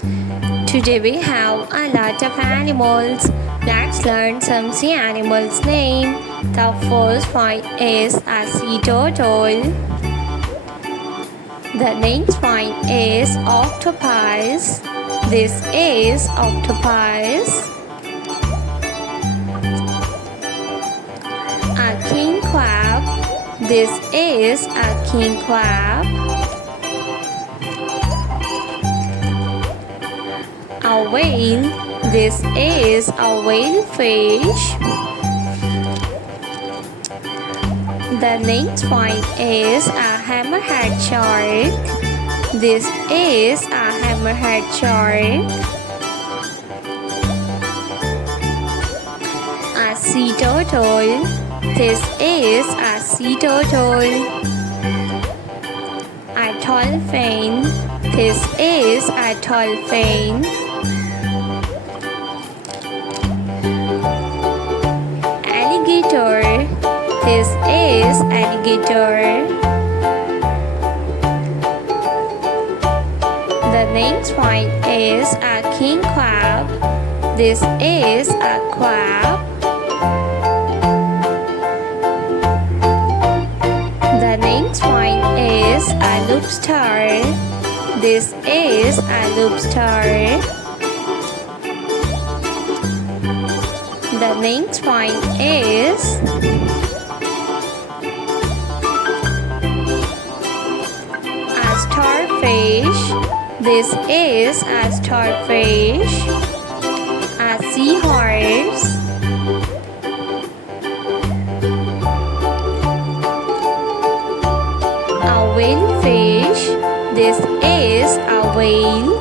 Today we have a lot of animals. Let's learn some sea animals' name. The first one is a sea turtle. The next one is octopus. This is octopus. A king crab. This is a king crab. A whale. This is a whale fish. The next one is a hammerhead shark. This is a hammerhead shark. A sea turtle. This is a sea turtle. A dolphin. This is a dolphin. Alligator. This is alligator. The next one is a king crab. This is a crab. The next one is a lobster. This is a lobster. The next one is a starfish. This is a starfish. A seahorse. A whale fish. This is a whale.